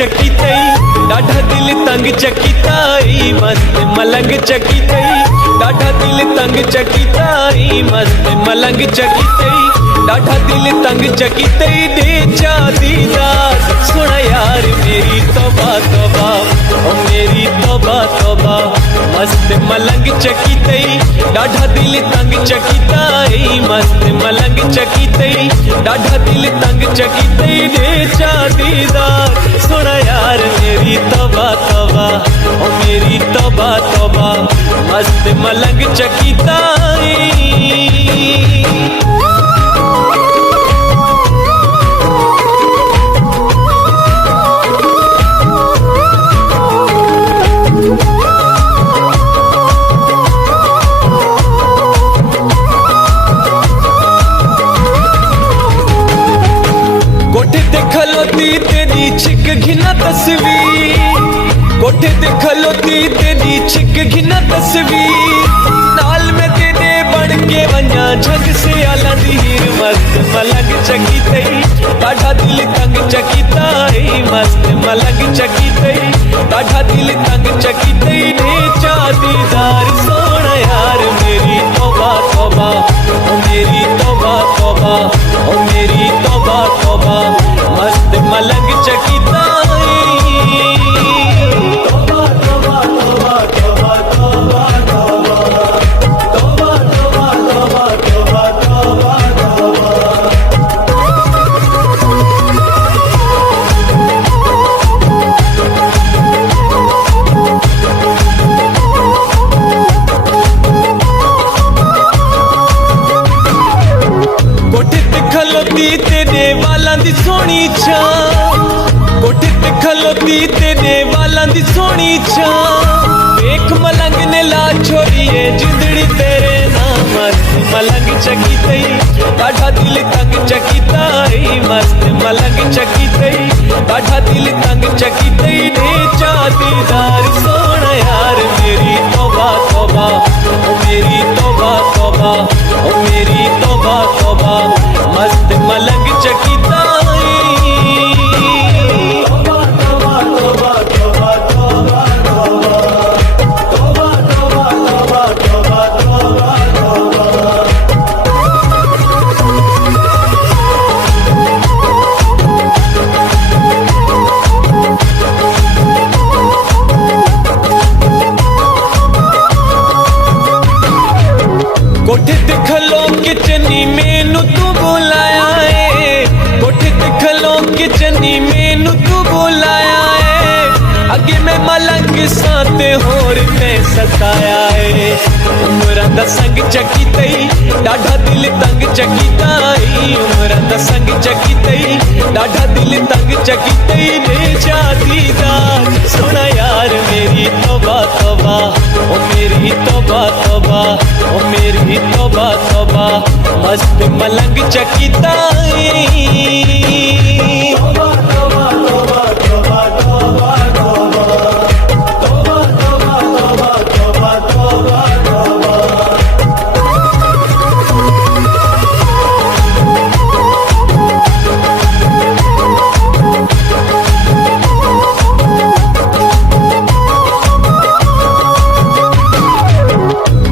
चकी तई डाढ़ा दिल तंग चकी ताई मस्त मलंग चकी तई डाढ़ा दिल तंग चकी ताई मस्त मलंग चकी तई डाढ़ा दिल तंग चकी तई दे चा दीदार सुन यार मेरी तौबा तौबा ओ मेरी तौबा तौबा मस्त मलंग चकी तई डाढ़ा दिल तंग चकी ताई मस्त मलंग चकी तई डाढ़ा दिल तंग चकी तई दे चा दीदार सुन यार मेरी तौबा तौबा ओ मेरी तौबा तौबा मस्त मलंग चकी ताई। कोठे ते खलोती तेरी छिक घिना तस्वीर कोठे ते खलोती तेरी छिक घिना तस्वीर नाल में तेरे बन के वन्या झग से आला दीर मस्त मलंग चकी तई डाढ़ा दिल तंग चकी ताई मस्त मलंग चकी तई डाढ़ा दिल तंग चकी तई ने चा दीदार सोना यार मेरी तौबा तौबा ओ मेरी तौबा तौबा ओ मेरी तौबा तौबा मस्त मलंग चकी ताई। तौबा तौबा तौबा तौबा तौबा तौबा तौबा तौबा तौबा तौबा तौबा। कोठे ते खलोती तेरे वालां दी सोहनी छां कोठे ते खलोती तेरे वालां दी सोहनी छां वेख मलंग ने ला छोड़िए जिंदड़ी तेरे नाम मस्त मलंग चकी तई डाढ़ा दिल तंग चकी ताई मस्त मलंग चकी तई डाढ़ा दिल तंग चकी तई ने चा दीदार सोना यार मेरी तौबा तौबा ओ मेरी तौबा तौबा ओ मेरी तौबा तौबा मस्त मलंग चकी ताई। तौबा तौबा तौबा तौबा तौबा तौबा तौबा तौबा तौबा तौबा तौबा। कोठे ते खलो किचनी मैनू तू बुलाया है कोठे ते खलो किचनी मैनू तू बुलाया है अगे मैं मलंग साते होर मैं सताया है उमरां दा संग चकी तई डाढ़ा दिल तंग चकी ताई उमरां दा संग चकी तई डाढ़ा दिल तंग चकी तई दे जा दीदार सुना यार मेरी तौबा तौबा ओ मेरी तौबा तौबा ओ मेरी तौबा तौबा मस्त मलंग चकी ताई। तौबा तौबा तौबा तौबा तौबा तौबा तौबा तौबा तौबा तौबा तौबा।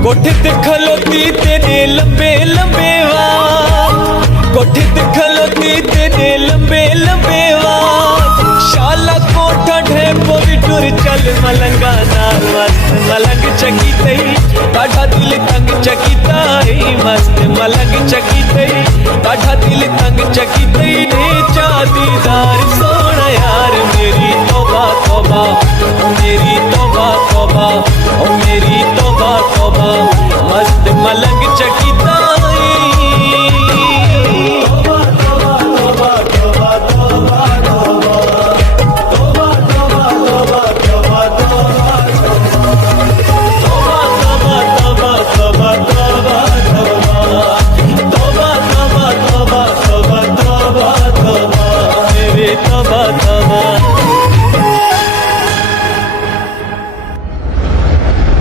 कोठे ते खलोती तेरे लंबे लंबे वाल कोठे ते खलोती तेरे लंबे लंबे वाल शाला कोठा ढेपो भी टुर चल मलंगा नाल मस्त मलंग चकी तई डाढ़ा दिल तंग चकी ताई मस्त मलंग चकी तई डाढ़ा दिल तंग चकी तई ने चा दीदार सोना यार मेरी तौबा तौबा ओ मेरी तौबा तौबा ओ मेरी तौबा तौबा मस्त मलंग